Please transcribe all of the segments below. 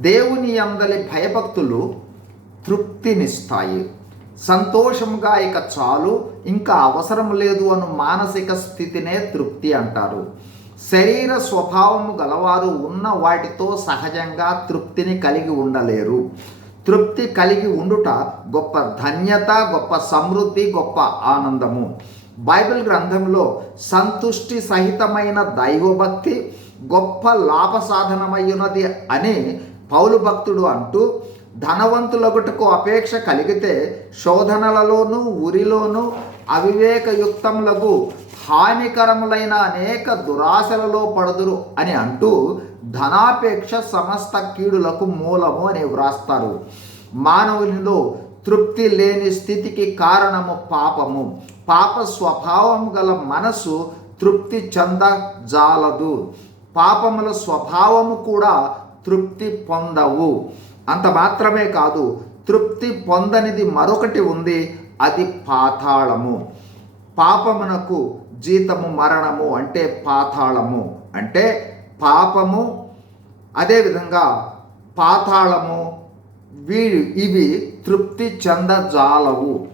దేవుని అందలి భయభక్తులు తృప్తినిస్తాయి. సంతోషంగా ఇక చాలు ఇంకా అవసరం లేదు అను మానసిక స్థితినే తృప్తి అంటారు. శరీర స్వభావము గలవారు ఉన్న వాటితో సహజంగా తృప్తిని కలిగి ఉండలేరు. తృప్తి కలిగి ఉండుట గొప్ప ధన్యత గొప్ప సమృద్ధి గొప్ప ఆనందము. బైబిల్ గ్రంథంలో సంతుష్టి సహితమైన దైవభక్తి గొప్ప లాభ సాధనమయ్యున్నది అని పౌలు భక్తుడు అంటూ ధనవంతులగుటకు అపేక్ష కలిగితే శోధనలలోనూ ఉరిలోనూ అవివేకయుక్తములకు హానికరములైన అనేక దురాశలలో పడుదురు అని అంటూ ధనాపేక్ష సమస్త కీడులకు మూలము అని వ్రాస్తారు. మానవునిలో తృప్తి లేని స్థితికి కారణము పాపము. పాప స్వభావం గల మనసు తృప్తి చెందజాలదు. పాపముల స్వభావము కూడా తృప్తి పొందవు. అంత మాత్రమే కాదు తృప్తి పొందనిది మరొకటి ఉంది అది పాతాళము. పాపమునకు జీతము మరణము అంటే పాతాళము. అంటే పాపము అదేవిధంగా పాతాళము వీ ఇవి తృప్తి చెందజాలవు.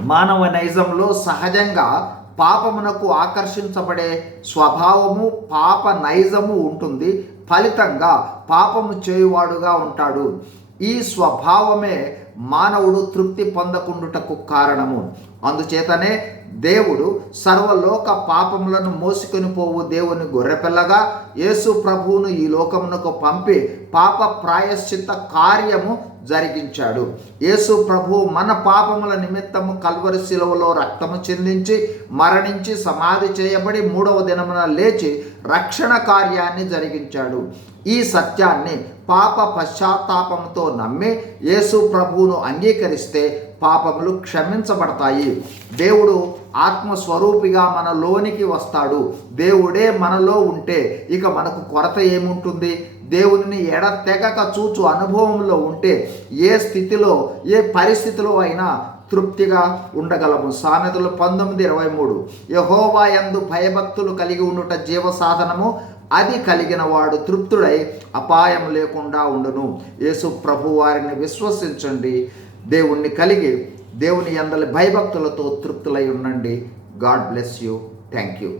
మానవ నైజంలో సహజంగా పాపమునకు ఆకర్షించబడే స్వభావము పాప నైజము ఉంటుంది. ఫలితంగా పాపము చేయువాడుగా ఉంటాడు. ఈ స్వభావమే మానవుడు తృప్తి పొందకుండుటకు కారణము. అందుచేతనే దేవుడు సర్వలోక పాపములను మోసుకొని పోవు దేవుని గొర్రెపిల్లగా. యేసు ప్రభువును ఈ లోకమునకు పంపి పాప ప్రాయశ్చిత్త కార్యము జరిగించాడు. యేసు ప్రభు మన పాపముల నిమిత్తము కల్వరి శిలువలో రక్తము చెందించి మరణించి సమాధి చేయబడి మూడవ దినమున లేచి రక్షణ కార్యాన్ని జరిగించాడు. ఈ సత్యాన్ని పాప పశ్చాత్తాపంతో నమ్మి యేసు ప్రభువును అంగీకరిస్తే పాపములు క్షమించబడతాయి. దేవుడు ఆత్మస్వరూపిగా మనలోనికి వస్తాడు. దేవుడే మనలో ఉంటే ఇక మనకు కొరత ఏముంటుంది? దేవుని ఎడతెగక చూచు అనుభవంలో ఉంటే ఏ స్థితిలో ఏ పరిస్థితిలో అయినా తృప్తిగా ఉండగలము. సామెతలు పంతొమ్మిది ఇరవై మూడు. యహోవా యందు భయభక్తులు కలిగి ఉండుట జీవ సాధనము అది కలిగిన వాడు తృప్తుడై అపాయం లేకుండా ఉండును. యేసు ప్రభు వారిని విశ్వసించండి. దేవుణ్ణి కలిగి దేవుని అందరి భయభక్తులతో తృప్తులై ఉండండి. God bless you thank you